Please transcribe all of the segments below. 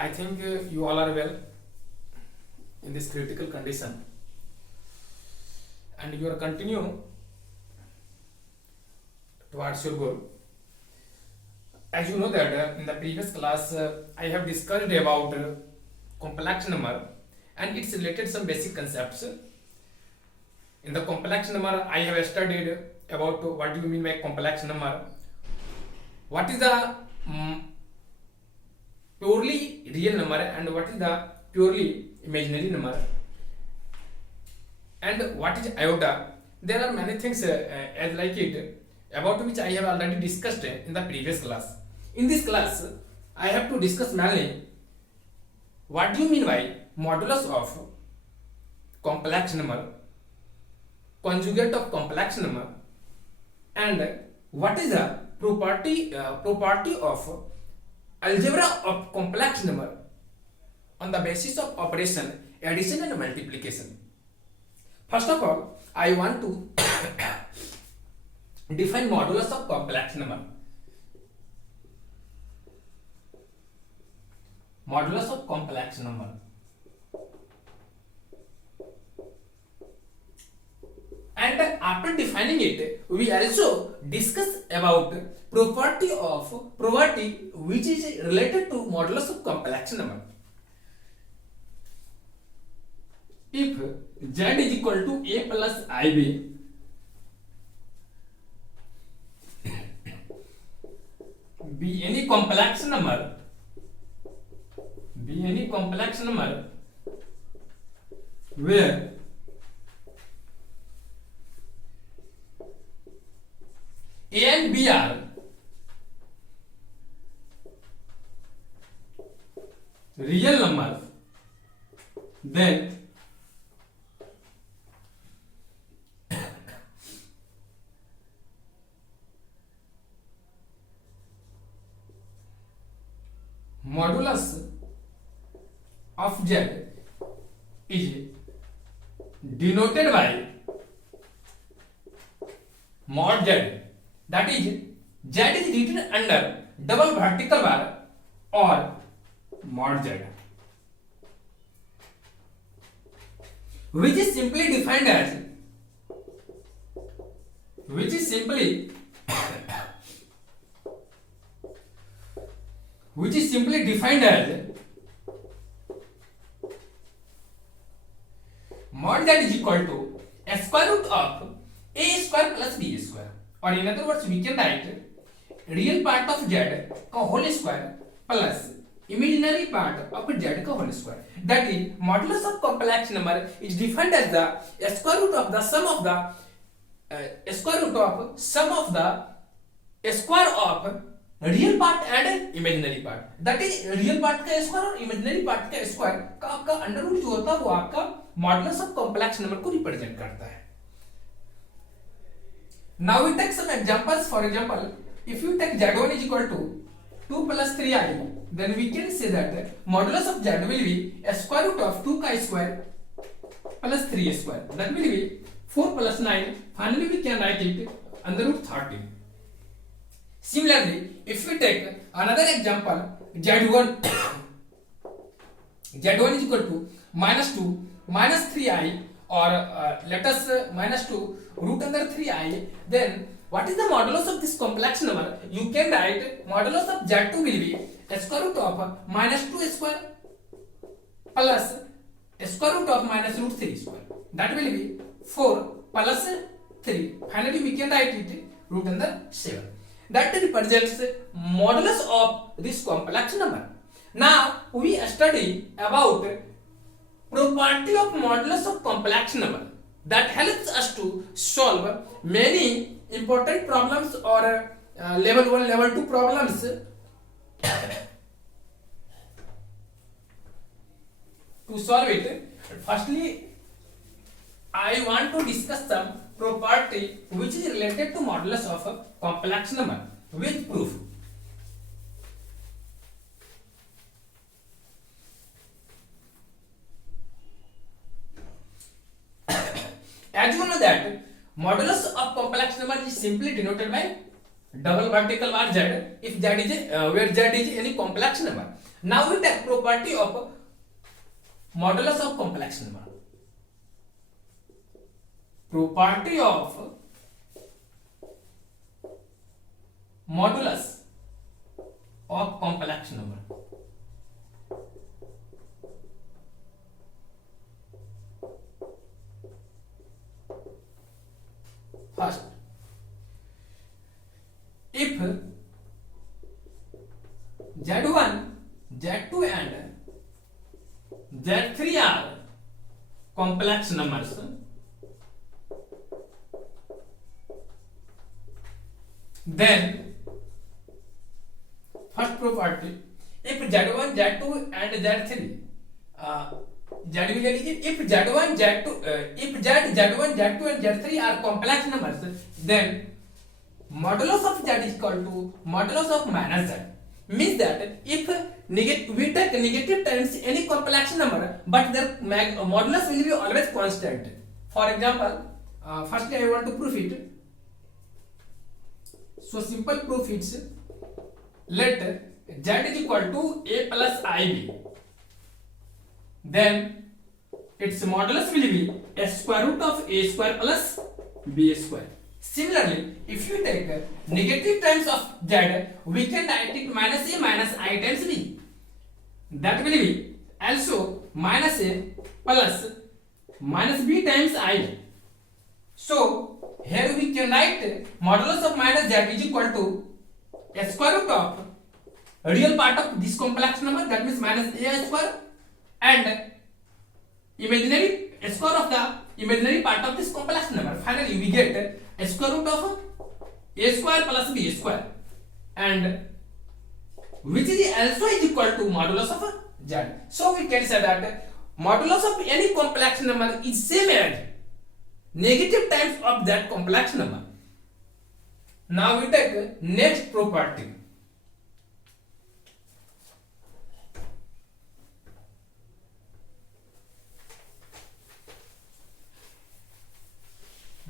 I think you all are well in this critical condition, and you are continue towards your goal. As you know that in the previous class I have discussed about complex number and its related some basic concepts. In the complex number I have studied about what do you mean by complex number, what is the purely real number and what is the purely imaginary number, and what is iota. There are many things as like it about which I have already discussed in the previous class. In this class I have to discuss mainly what do you mean by modulus of complex number, conjugate of complex number, and what is the property of algebra of complex number on the basis of operation addition and multiplication. First of all, I want to define modulus of complex number. Modulus of complex number. And after defining it, we also discuss about property which is related to modulus of complex number. If z is equal to a plus ib, be any complex number where a and b are real numbers, then modulus of z is denoted by mod z, that is z is written under double vertical bar or mod z, which is simply defined as mod z is equal to square root of a square plus b square, or in other words we can write real part of z का whole square plus imaginary part of z का whole square. That is modulus of complex number is defined as the square root of the sum of the square of real part and imaginary part. That is real part का square और imaginary part का स्क्वायर का आपका under root जो होता है वो आपका मॉडुलस ऑफ कॉम्प्लेक्स नंबर को रिप्रेजेंट करता है. Now we take some examples. For example, if you take z1 is equal to 2 plus 3i, then we can say that modulus of z will be a square root of 2 ka square plus 3 square. That will be 4 plus 9. Finally we can write it under root 13. Similarly, if we take another example, z1 is equal to minus 2 minus 3i, or let us minus 2 root under 3i, then what is the modulus of this complex number? You can write modulus of z2 will be square root of minus 2 square plus square root of minus root 3 square. That will be 4 plus 3. Finally we can write it root under 7. That represents modulus of this complex number. Now we study about property of modulus of complex number that helps us to solve many important problems or level 1 level 2 problems. To solve it, firstly I want to discuss some property which is related to modulus of a complex number with proof. As you know that modulus of complex number is simply denoted by double vertical bar z if z is where z is any complex number. Now we take property of modulus of complex number. Property of modulus of complex number. First, if Z1, Z2 and Z3 are complex numbers, then first property, if Z1, Z2 and Z3 Z will get if Z1, Z2 if Z, Z1, Z2 and Z3 are complex numbers, then modulus of Z is equal to modulus of minus Z. Means that if we take negative times any complex number, but their modulus will be always constant. For example, firstly I want to prove it. So simple proof is, let Z is equal to A plus IB. Then its modulus will be a square root of A square plus B square. Similarly, if you take negative times of Z, we can write it minus A minus I times B. That will be also minus A plus minus B times I. So here we can write modulus of minus Z is equal to a square root of real part of this complex number, that means minus A square, and imaginary square of the imaginary part of this complex number. Finally, we get a square root of A square plus B square, and which is also is equal to modulus of Z. So we can say that modulus of any complex number is same as negative times of that complex number. Now we take next property.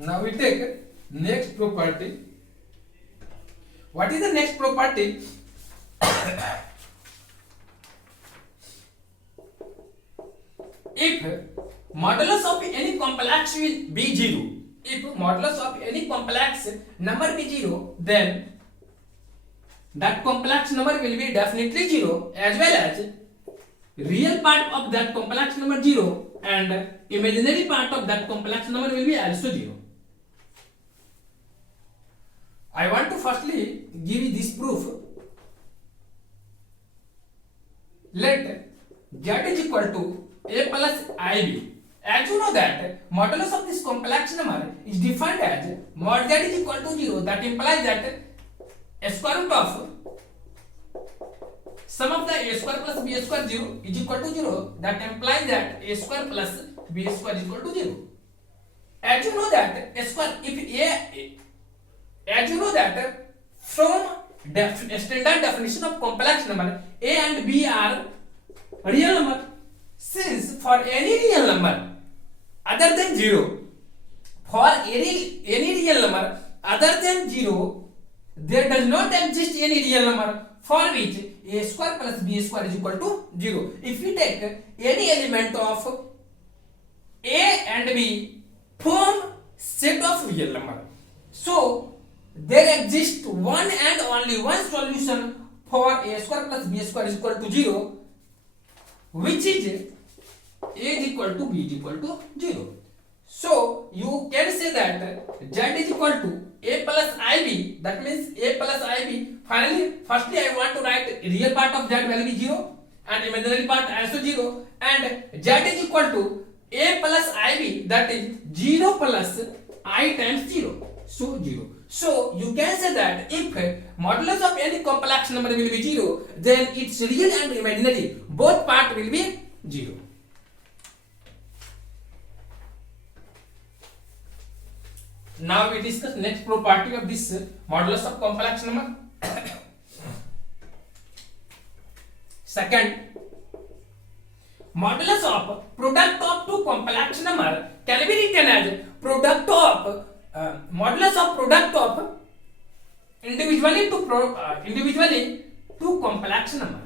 Now we take next property. What is the next property? If modulus of any complex will be 0, if modulus of any complex number be 0, then that complex number will be definitely 0, as well as real part of that complex number 0 and imaginary part of that complex number will be also 0. I want to firstly give you this proof. Let Z is equal to A plus IB. As you know that modulus of this complex number is defined as mod Z is equal to 0. That implies that a square root of sum of the A square plus B square 0 is equal to 0. That implies that A square plus B square is equal to 0. As you know that a square, as you know that from standard definition of complex number, A and B are real number. Since for any real number other than 0, for any real number other than 0, there does not exist any real number for which A square plus B square is equal to 0. If we take any element of A and B from set of real number, so there exists one and only one solution for A square plus B square is equal to 0, which is A is equal to B is equal to 0. So you can say that Z is equal to A plus IB. That means A plus IB. Finally, firstly I want to write real part of Z will be 0 and imaginary part also 0, and Z is equal to A plus IB, that is 0 plus I times 0. So 0. So you can say that if modulus of any complex number will be 0, then its real and imaginary both part will be 0. Now we discuss next property of this modulus of complex number. Second, modulus of product of two complex number can be written as product of modulus of product of individually two complex number.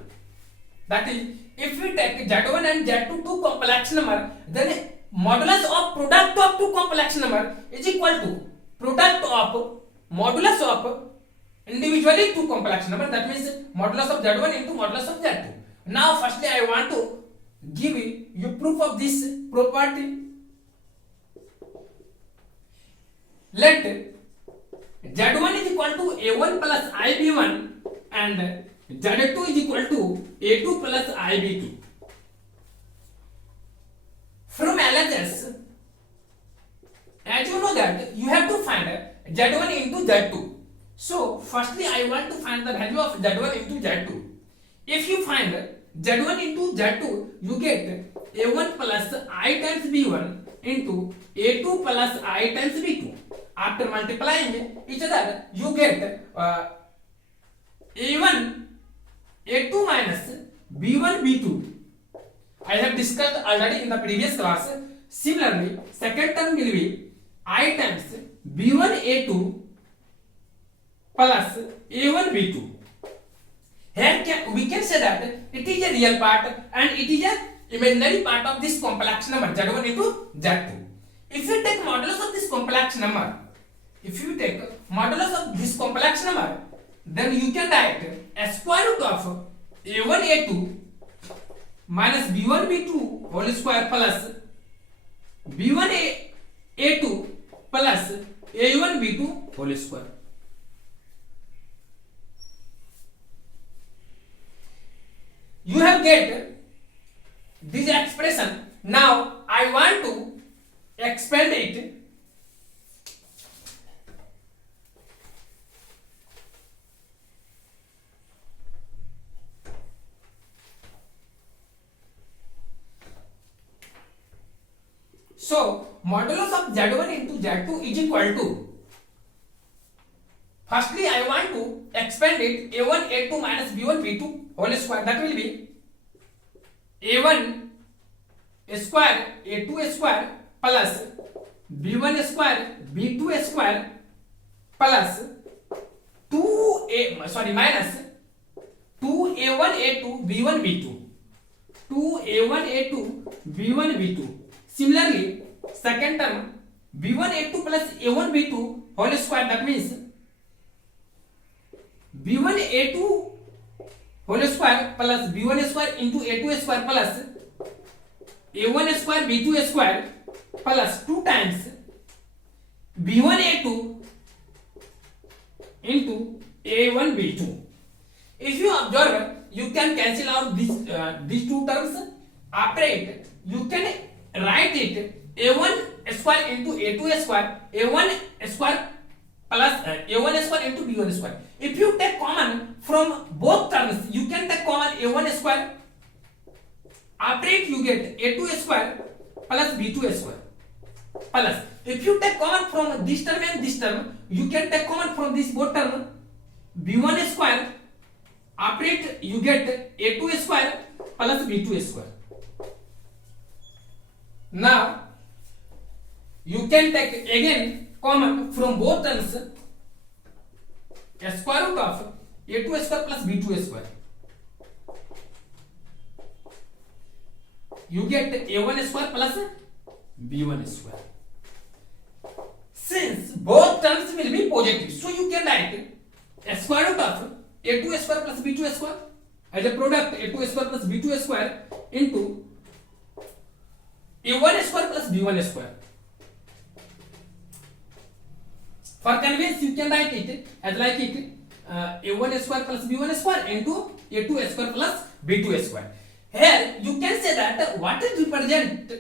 That is, if we take Z1 and Z2 two complex number, then modulus of product of two complex number is equal to product of modulus of individually two complex number. That means modulus of Z1 into modulus of Z2. Now firstly I want to give you proof of this property. Let Z1 is equal to A1 plus IB1 and Z2 is equal to A2 plus IB2. From LHS, as you know that you have to find Z1 into Z2. So firstly I want to find the value of Z1 into Z2. If you find Z1 into Z2, you get A1 plus I times B1 into A2 plus I times B2. After multiplying each other, you get A1 A2 minus B1 B2. I have discussed already in the previous class. Similarly, second term will be I times B1 A2 plus A1 B2. Here we can say that it is a real part and it is a imaginary part of this complex number Z1 into Z2. If you take modulus of this complex number, then you can write a square root of A1 A2 minus B1 B2 whole square plus B1 A2 plus A1 B2 whole square. You have get this expression. Now I want to expand it. So modulus of Z1 into Z2 is equal to, firstly I want to expand it, A1 A2 minus B1 B2 whole square. That will be A1 square A2 square plus B1 square B2 square plus minus 2A1 A2 B1 B2 2A1 A2 B1 B2. Similarly, second term B1 A2 plus A1 B2 whole square. That means B1 A2 whole square plus B1 square into A2 square plus A1 square B2 square plus 2 times B1 A2 into A1 B2. If you observe, you can cancel out these two terms. After it, you can write it A1 square into A2 square, A1 square plus A1 square into B1 square. If you take common from both terms, you can take common A1 square. After it, you get A2 square plus B2 square plus. If you take common from this term and this term, you can take common from this both term B1 square. After it, you get A2 square plus B2 square. Now you can take again common from both terms a square root of A2 square plus B2 square. You get A1 square plus B1 square. Since both terms will be positive, so you can write a square root of A2 square plus B2 square as a product A2 square plus B2 square into A1 square plus B1 square. For convenience, you can write it as like it A1 square plus B1 square into A2 square plus B2 square. Here you can say that what does represent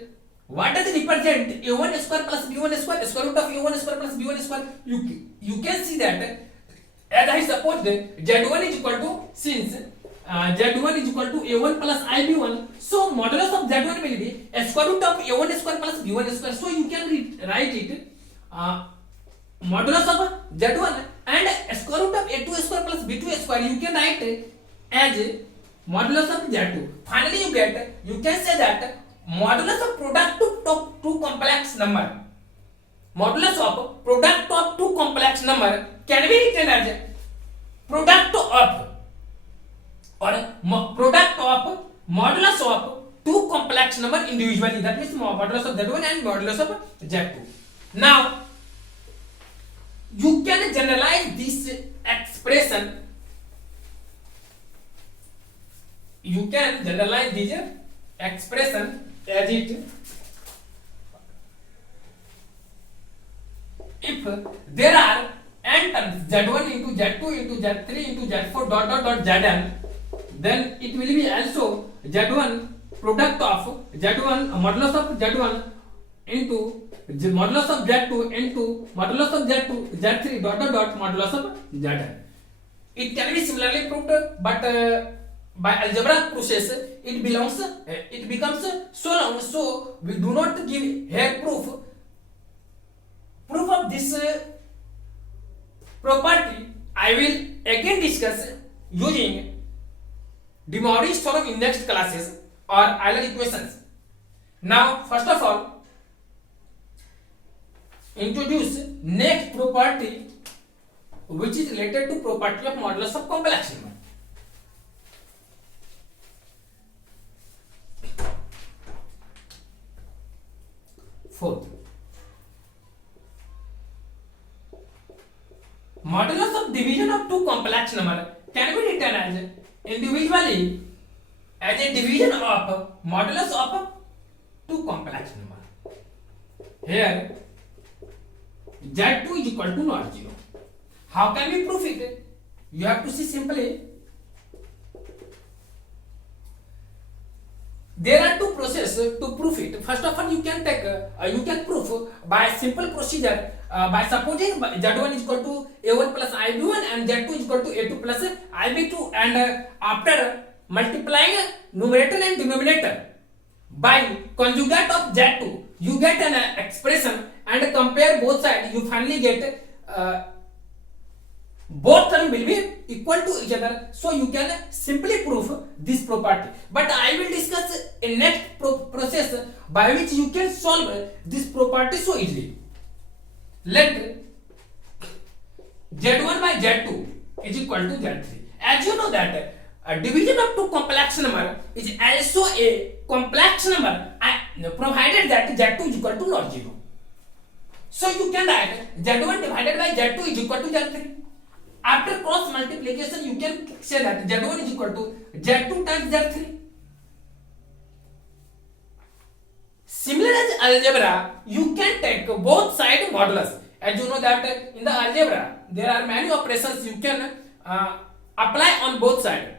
A1 square plus B1 square, square root of A1 square plus B1 square. You can see that as I suppose that Z1 is equal to, since Z1 is equal to A1 plus IB1, so modulus of Z1 will be a square root of A1 square plus B1 square. So you can write it modulus of Z1 and square root of A2 square plus B2 square. You can write it as modulus of Z2. Finally, you can say that modulus of product of two complex number. Modulus of product of two complex number can be written as product of or product of modulus of two complex number individually, that means modulus of Z1 and modulus of Z2. Now you can generalize this expression, you can generalize this expression as it, if there are n terms Z1 into Z2 into Z3 into Z4 dot dot dot Zn, then it will be also Z1 product of Z1 modulus of Z1 into modulus of Z2 into modulus of Z2 Z3 dot dot dot modulus of Zn. It can be similarly proved, but by algebraic process it becomes so long, so we do not give here proof of this property. I will again discuss using De Moivre's theorem in next classes or Euler equations. Now first of all, introduce next property which is related to property of modulus of complex number. Fourth, modulus of division of two complex number can be written as individually as a division of modulus of two complex number. Here Z2 is equal to not 0. How can we prove it? You have to see simply. There are two processes to prove it. First of all, you can take you can prove by simple procedure by supposing Z1 is equal to A1 plus IB1 and Z2 is equal to A2 plus IB2, and after multiplying numerator and denominator by conjugate of Z2, you get an expression and compare both sides. You finally get both terms will be equal to each other, so you can simply prove this property. But I will discuss a next process by which you can solve this property so easily. Let Z1 by Z2 is equal to Z3. As you know that a division of two complex number is also a complex number provided that Z2 is equal to not 0. So you can write Z1 divided by Z2 is equal to Z3. After cross multiplication, you can say that Z1 is equal to Z2 times Z3. Similar as algebra, you can take both side modulus. As you know that in the algebra there are many operations you can apply on both sides,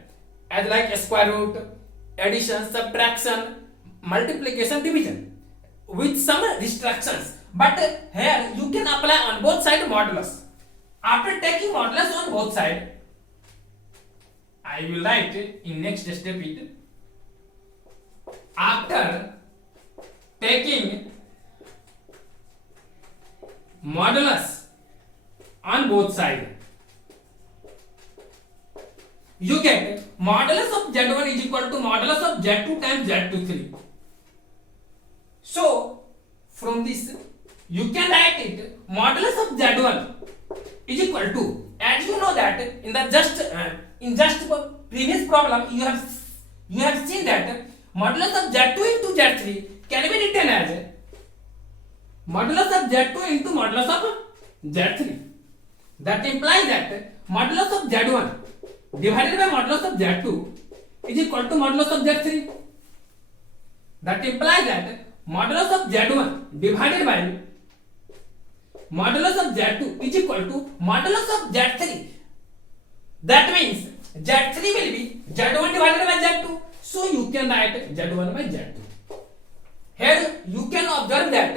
as like square root, addition, subtraction, multiplication, division, with some restrictions. But here you can apply on both sides modulus. After taking modulus on both sides, I will write in next step it. After taking modulus on both sides, you get modulus of Z1 is equal to modulus of Z2 times Z23. So from this you can write it modulus of Z1 is equal to, as you know that in the just previous problem you have seen that modulus of Z2 into Z3 can be written as modulus of Z2 into modulus of Z3. That implies that modulus of Z1 divided by modulus of Z2 is equal to modulus of Z3. That implies that modulus of Z1 divided by modulus of Z2 is equal to modulus of Z3. That means Z3 will be Z1 divided by Z2. So you can write Z1 by Z2. Here you can observe that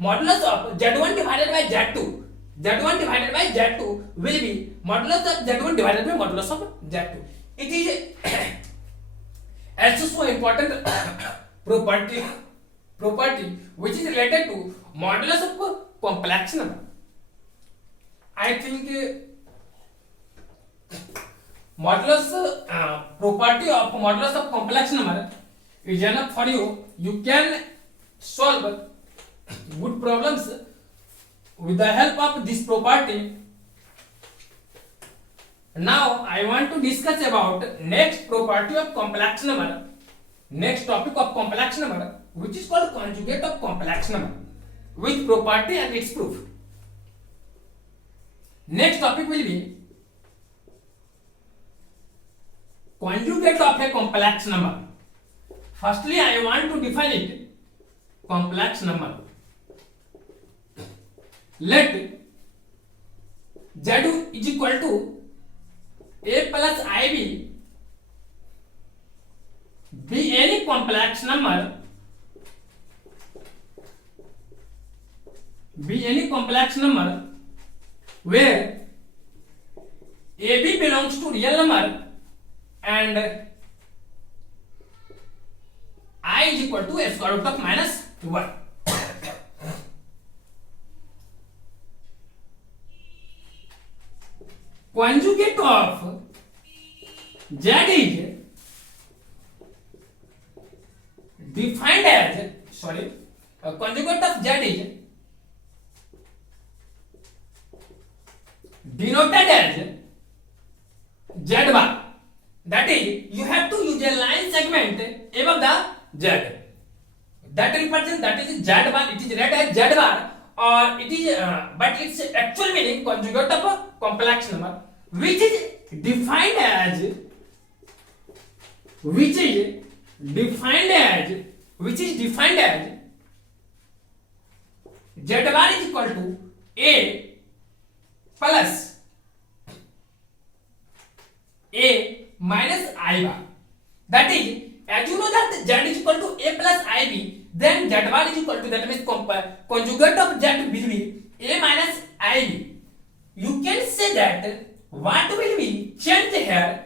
modulus of Z1 divided by Z2, Z1 divided by Z2 will be modulus of Z1 divided by modulus of Z2. It is also so important property which is related to modulus of complex number. I think modulus property of modulus of complex number is enough for you. You can solve good problems with the help of this property. Now I want to discuss about next property of complex number, Next topic of complex number, which is called conjugate of complex number with property and its proof. Next topic will be conjugate of a complex number. Firstly, I want to define it. Complex number. Let Z is equal to a plus ib be any complex number, where ab belongs to real number and I is equal to a square root of minus 1. Conjugate of Z is defined as, conjugate of Z is denoted as Z bar. That is, you have to use a line segment above the Z. That represents, that is Z bar. It is read as Z bar, or it is, but its actual meaning conjugate of a complex number, which is defined as Z bar is equal to a plus a minus I bar. That is, as you know that Z is equal to a plus ib, then Z bar is equal to, that means conjugate of Z will be a minus ib. You can say that what will be changed here?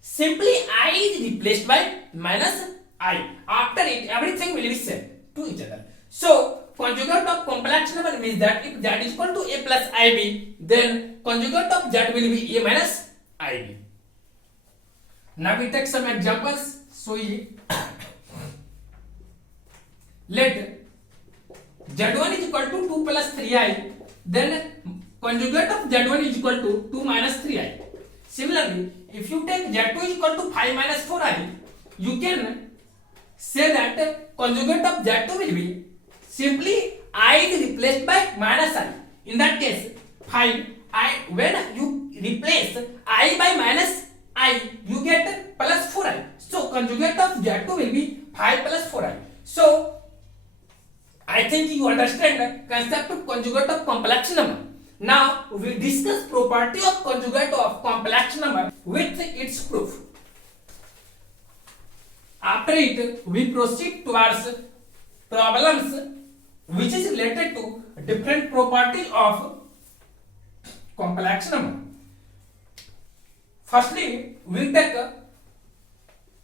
Simply I is replaced by minus I. After it, everything will be same to each other. So conjugate of complex number means that if Z is equal to a plus ib, then conjugate of Z will be a minus ib. Now we take some examples. So let Z1 is equal to 2 plus 3i, then conjugate of Z1 is equal to 2 minus 3i. Similarly, if you take Z2 is equal to 5 minus 4i, you can say that conjugate of Z2 will be simply I is replaced by minus I. In that case, 5 I, when you replace I by minus I, you get plus 4i. So conjugate of Z2 will be 5 plus 4i. So I think you understand the concept of conjugate of complex number. Now we discuss property of conjugate of complex number with its proof. After it, we proceed towards problems which is related to different property of complex number. Firstly, we take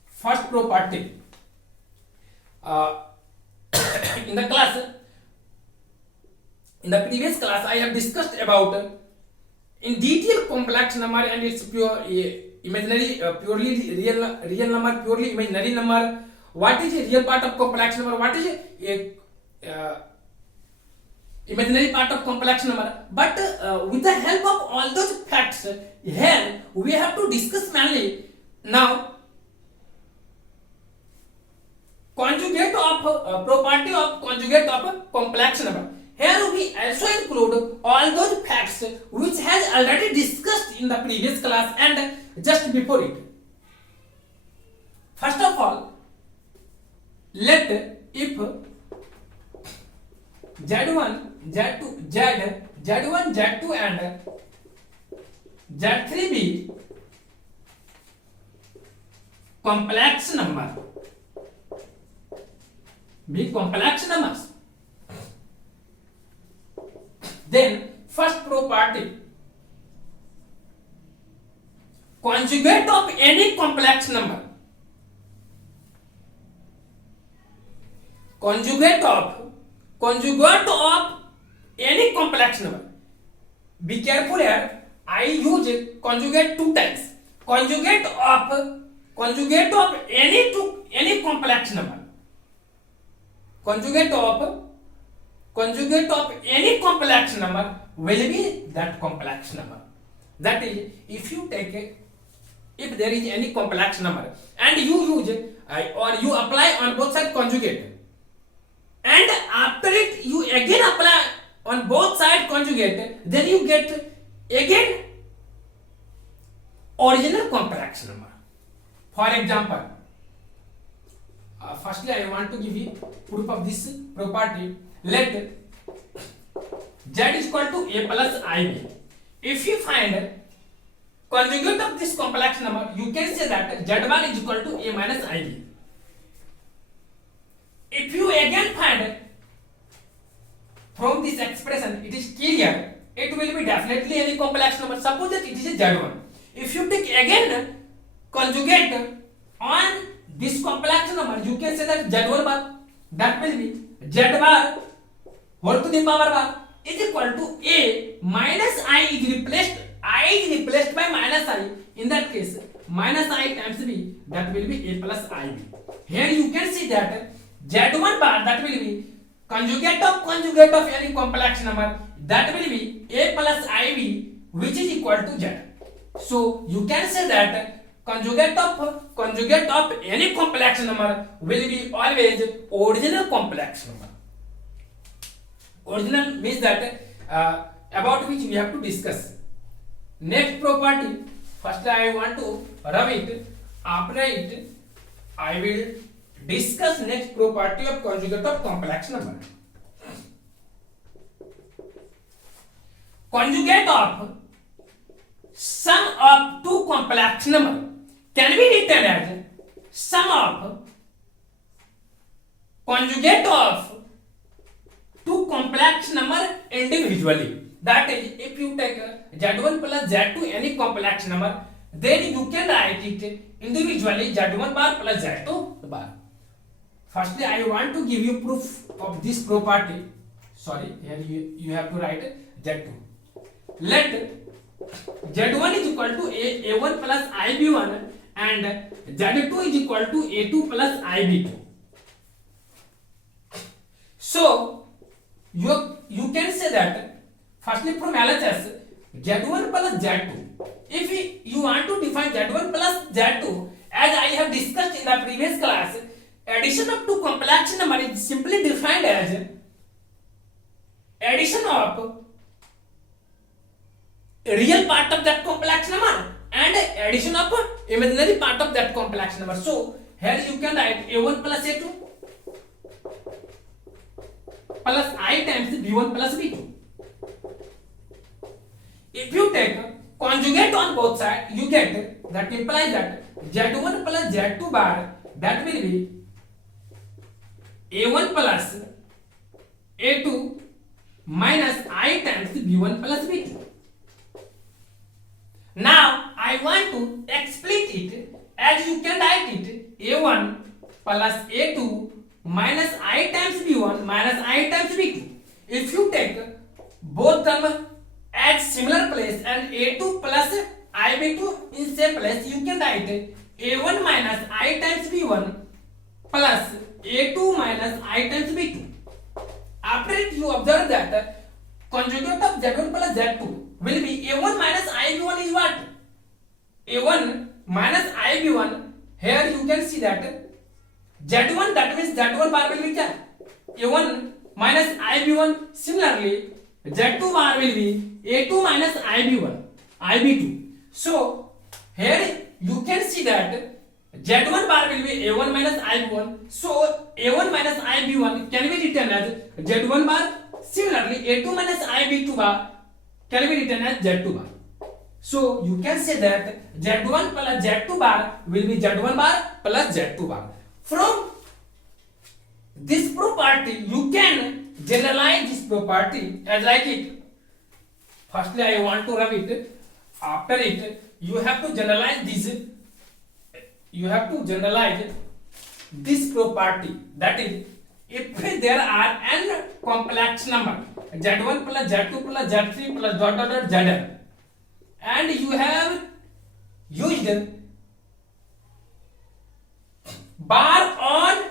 first property. In the previous class, I have discussed about in detail complex number and its pure imaginary, purely real number, purely imaginary number. What is a real part of complex number? What is a imaginary part of complex number? But with the help of all those facts, here we have to discuss mainly now conjugate of property of conjugate of a complex number. Here we also include all those facts which has already discussed in the previous class and just before it. First of all, let if Z1, Z2, Z1, Z2 and Z3 be complex number, be complex numbers, then first property, conjugate of any complex number, conjugate of any complex number. Be careful here, I use conjugate two times. Conjugate of any complex number. Conjugate of any complex number will be that complex number. That is, if you take if there is any complex number, and you use or you apply on both sides conjugate, and after it you again apply on both sides conjugate, then you get again original complex number. For example, firstly I want to give you proof of this property. Let z is equal to a plus ib. If you find conjugate of this complex number, you can say that z bar is equal to a minus ib. If you again find from this expression, it is clear, it will be definitely any complex number. Suppose that it is a z1. If you take again conjugate on this complex number, you can say that z1 bar, that will be z bar whole to the power bar is equal to a minus I is replaced by minus I. In that case, minus I times b, that will be a plus ib. Here you can see that z1 bar, that will be conjugate of any complex number, that will be a plus ib, which is equal to z. So you can say that conjugate of any complex number will be always original complex number. Original means that about which we have to discuss. Next property, first I want to rub it. After it, I will discuss next property of conjugate of complex number. Conjugate of sum of two complex number can be written as sum of conjugate of two complex number individually. That is, if you take z1 plus z2 any complex number, then you can write it individually z1 bar plus z2 bar. Firstly, I want to give you proof of this property. Sorry, here you have to write z2. Let z1 is equal to a1 plus ib1 and z2 is equal to a2 plus ib2. So you can say that firstly from LHS z1 plus z2. If you want to define z1 plus z2, as I have discussed in the previous class, addition of two complex number is simply defined as addition of real part of that complex number and addition of imaginary part of that complex number. So here you can write a1 plus a2 plus I times b1 plus b2. If you take conjugate on both sides, you get that implies that z1 plus z2 bar, that will be a1 plus a2 minus I times b1 plus b2. Now I want to split it, as you can write it a1 plus a2 minus I times b1 minus I times b2. If you take both them at similar place and a2 plus ib2 in same place, you can write a1 minus I times b1 plus a2 minus I times b2. After it, you observe that conjugate of z1 plus z2 will be a1 minus ib1 is what? a1 minus ib1. Here you can see that z1, that means z1 bar will be क्या? a1 minus ib1. Similarly, z2 bar will be a2 minus ib2. So here you can see that z1 bar will be a1 minus ib1. So a1 minus ib1 can be written as z1 bar. Similarly, a2 minus ib2 bar can be written as z2 bar. So you can say that z1 plus z2 bar will be z1 bar plus z2 bar. From this property, you can generalize this property as like it. Firstly, I want to rub it. After it, you have to generalize this. You have to generalize this property. That is, if there are n complex number z1 plus z2 plus z3 plus dot dot dot zn, and you have used bar on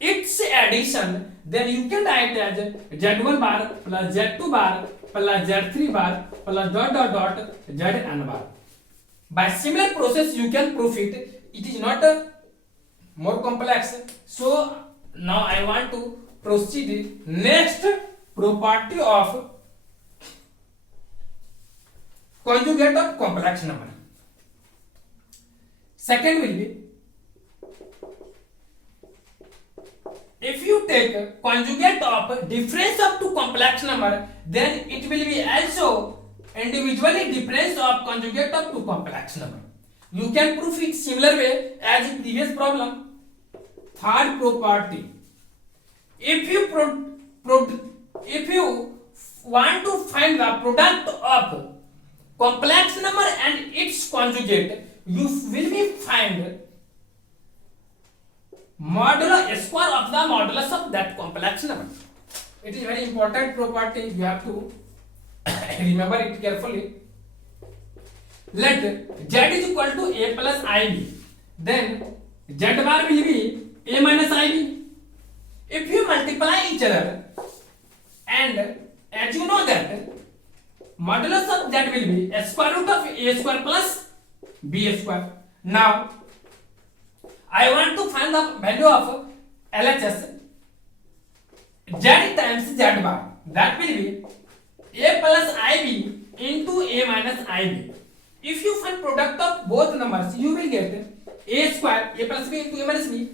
its addition, then you can write as z1 bar plus z2 bar plus z3 bar plus dot dot dot zn bar. By similar process you can prove it. It is not more complex. So now I want to proceed next property of conjugate of complex number. Second will be, if you take conjugate of difference of two complex number, then it will be also individually difference of conjugate of two complex number. You can prove it similar way as in previous problem. Third property, if you want to find the product of complex number and its conjugate, you will be find modulo square of the modulus of that complex number. It is very important property, you have to remember it carefully. Let z is equal to a plus ib, then z bar will be a minus ib. If you multiply each other, and as you know that modulus of z will be a square root of a square plus b square. Now I want to find the value of LHS z times z bar, that will be a plus ib into a minus ib. If you find product of both numbers, you will get a square, a plus b into a minus b,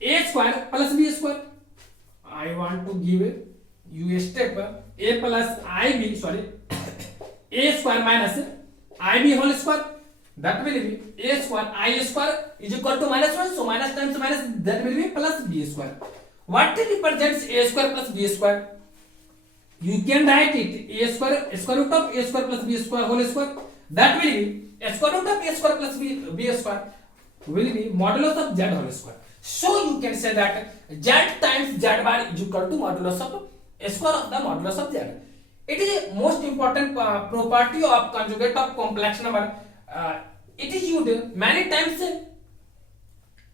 a square plus b square. I want to give you a step, a plus ib, sorry, a square minus ib whole square, that will be a square I square is equal to minus 1, so minus times minus, that will be plus b square. What represents a square plus b square? You can write it a square root of a square plus b square whole square, that will be a square root of a square plus b square will be modulus of z whole square. So you can say that z times z bar is equal to modulus of a square of the modulus of z. It is a most important property of conjugate of complex number. It is used many times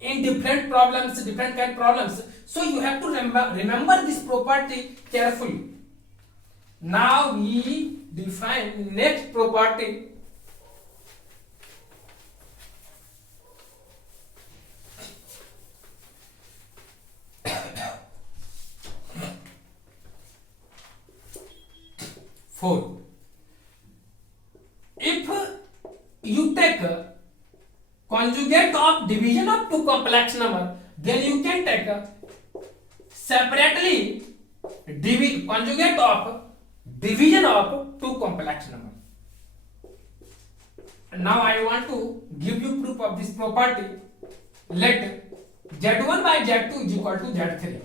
in different problems, different kind of problems. So you have to remember this property carefully. Now we define next property. Four. If you take conjugate of division of two complex number, then you can take separately conjugate of division of two complex number. Now I want to give you proof of this property. Let z1 by z2 is equal to z3.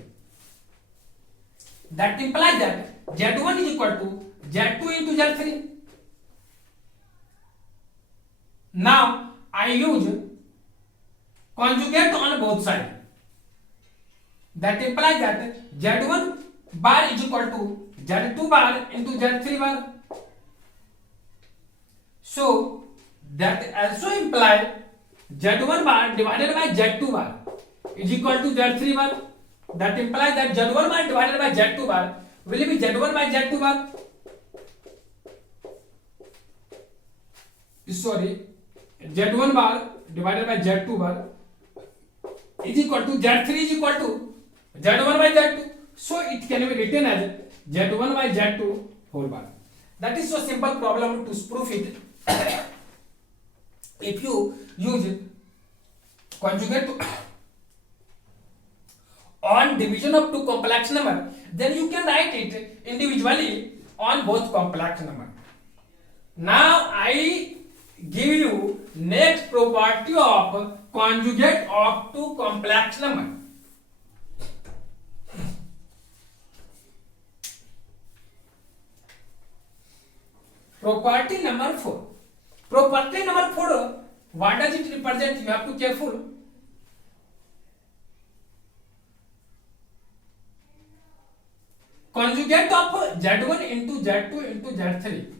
That implies that z1 is equal to z2 into z3. Now I use conjugate on both sides. That implies that z1 bar is equal to z2 bar into z3 bar. So that also implies z1 bar divided by z2 bar is equal to z3 bar. That implies that z1 bar divided by z2 bar will be z1 by z2 bar. Sorry, z1 bar divided by z2 bar is equal to z3 is equal to z1 by z2. So it can be written as z1 by z2 whole bar. That is so simple problem to prove it. If you use conjugate on division of two complex number, then you can write it individually on both complex number. Now I give you next property of conjugate of two complex number. Property number 4. Property number 4, what does it represent? You have to careful. Conjugate of z1 into z2 into z3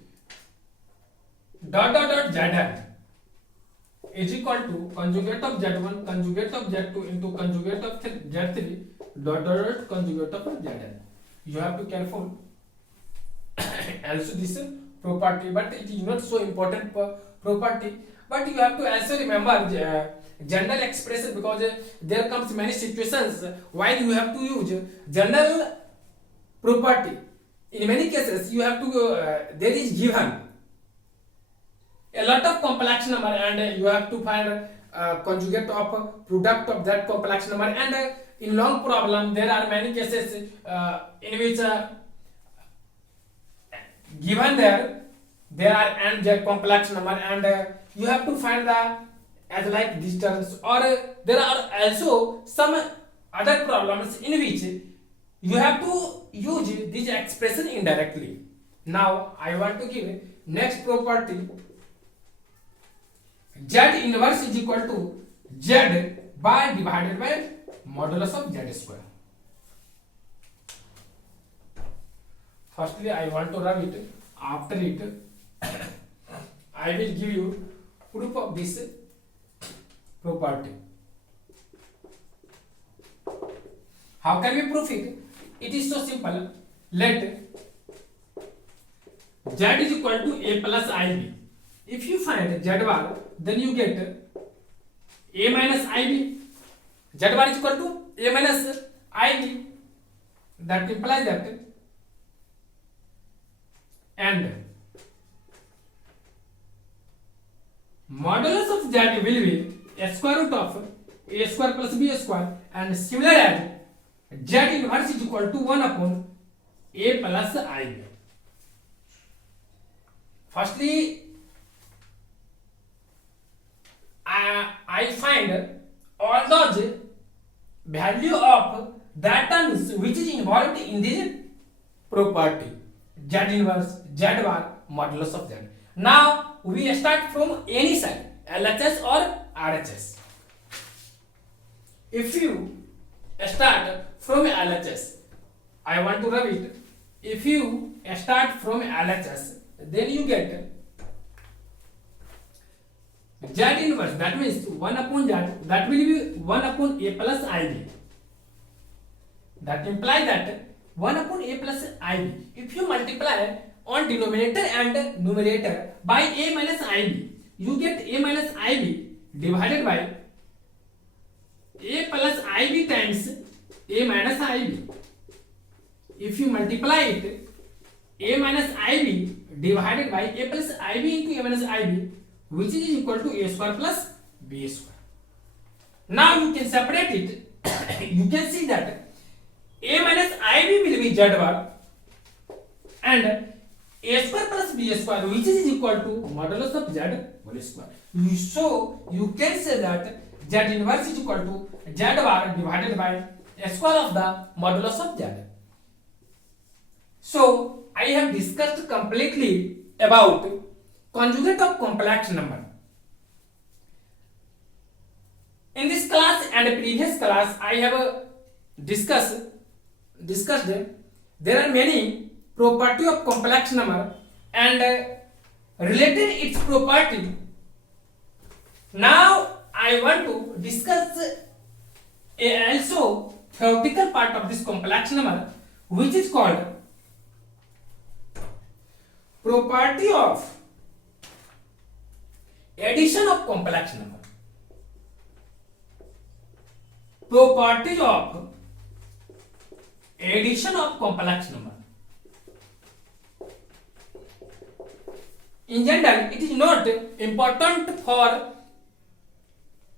dot dot dot zn is equal to conjugate of z1 conjugate of z2 into conjugate of z3 dot dot dot conjugate of zn. You have to careful also this property, but it is not so important property. but you have to also remember general expression, because there comes many situations while you have to use general property. In many cases you have to there is given a lot of complex number, and you have to find conjugate of product of that complex number, and in long problem there are many cases in which given there are and their complex number, and you have to find the as like distance, or there are also some other problems in which you have to use this expression indirectly. Now I want to give next property. Z inverse is equal to Z by divided by modulus of Z square. Firstly I want to rub it. After it I will give you proof of this property. How can we prove it? It is so simple. Let Z is equal to A plus IB. If you find Z bar, then you get A minus IB. Z bar is equal to A minus IB. That implies that, and modulus of Z will be a square root of A square plus B square, and similar as Z inverse is equal to 1 upon A plus IB. Firstly, I find all those value of that terms which is involved in this property, Z inverse, Z bar, modulus of Z. Now we start from any side, LHS or RHS. If you start from LHS, I want to rub it. If you start from LHS, then you get Z inverse, that means 1 upon Z, that will be 1 upon A plus IB. That implies that 1 upon A plus IB. If you multiply on denominator and numerator by A minus IB, you get A minus IB divided by A plus IB times A minus IB. If you multiply it, A minus IB divided by A plus IB into A minus IB, which is equal to A square plus B square. Now you can separate it. You can see that A minus IB will be Z bar, and A square plus B square, which is equal to modulus of Z whole square. So you can say that Z inverse is equal to Z bar divided by A square of the modulus of Z. So I have discussed completely about conjugate of complex number. In this class and previous class, I have discussed there are many property of complex number and related its property. Now I want to discuss also theoretical part of this complex number, which is called property of addition of complex number. Properties of addition of complex number. In general, it is not important for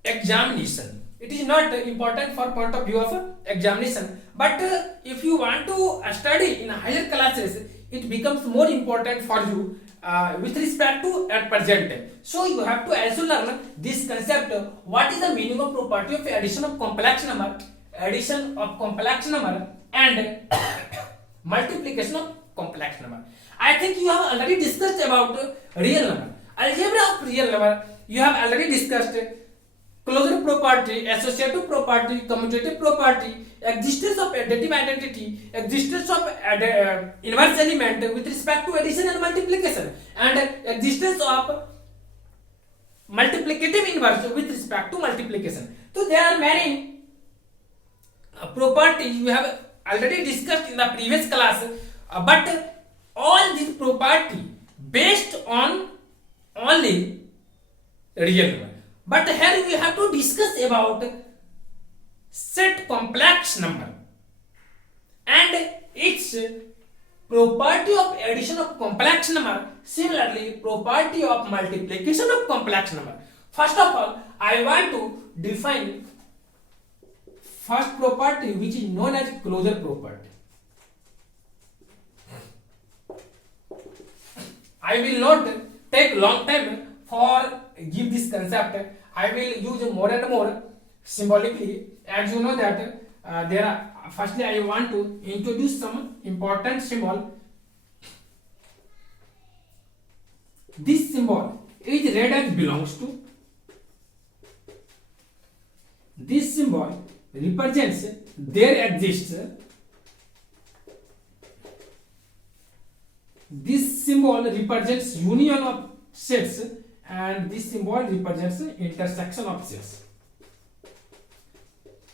examination. It is not important for point of view of examination. But if you want to study in higher classes, it becomes more important for you with respect to at present. So you have to also learn this concept. What is the meaning of property of addition of complex number, and multiplication of complex number. I think you have already discussed about real number, algebra of real number. You have already discussed closure property, associative property, commutative property, existence of additive identity, existence of inverse element with respect to addition and multiplication, and existence of multiplicative inverse with respect to multiplication. So there are many properties you have already discussed in the previous class, but all these property based on only real number. But here we have to discuss about set complex number and its property of addition of complex number, similarly property of multiplication of complex number. First of all, I want to define first property, which is known as closure property. I will not take long time for give this concept. I will use more and more symbolically. As you know that there are. Firstly, I want to introduce some important symbol. This symbol is read as belongs to. This symbol represents there exists. This symbol represents union of sets, and this symbol represents intersection of sets.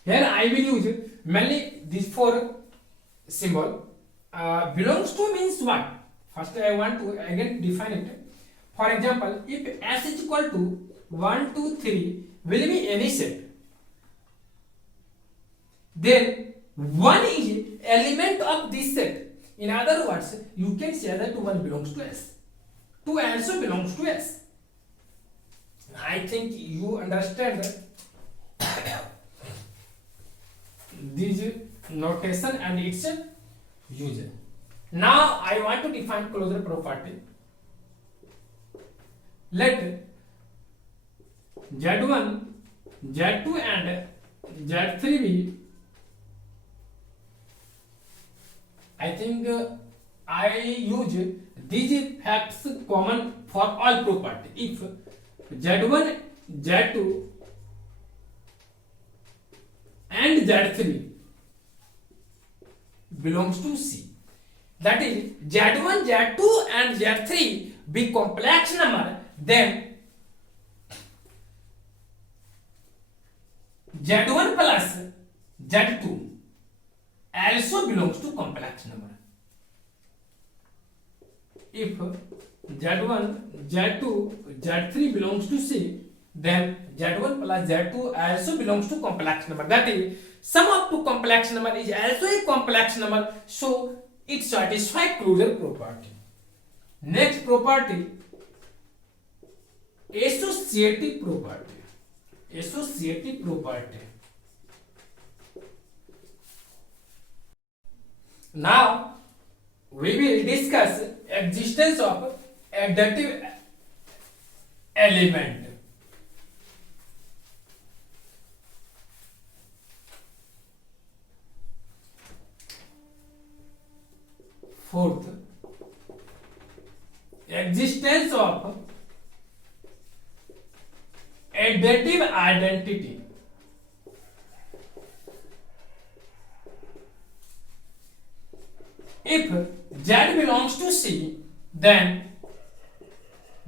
Here I will use mainly these four symbol. Belongs to means what? First I want to again define it. For example, if S is equal to 1, 2, 3 will be any set, then 1 is element of this set. In other words, you can say that 1 belongs to S. 2 also belongs to S. I think you understand this notation and its use. Now I want to define closure property. Let Z1, Z2 and Z3 be, I think I use these facts common for all property. If Z1, Z2 and Z3 belongs to C, that is Z1, Z2 and Z3 be complex number, then Z1 plus Z2 also belongs to complex number. If Z1, Z2, Z3 belongs to C, then Z1 plus Z2 also belongs to complex number. That is, sum of two complex number is also a complex number, so it satisfies closure property. Next property, associative property. Associative property. Now we will discuss existence of additive element. Fourth, existence of additive identity. If Z belongs to C, then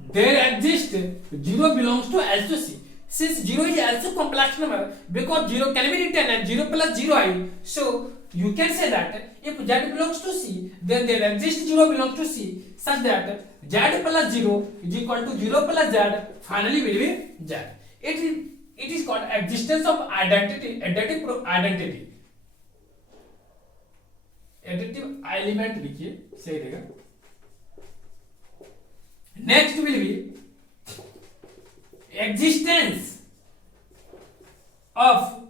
there exists 0 belongs to also C. Since 0 is also complex number, because 0 can be written as 0 plus 0 I, so you can say that if Z belongs to C, then there exists 0 belongs to C, such that Z plus 0 is equal to 0 plus Z, finally will be Z. It is called existence of identity, additive identity. Additive element लिखिए, सही रहेगा. Next will be existence of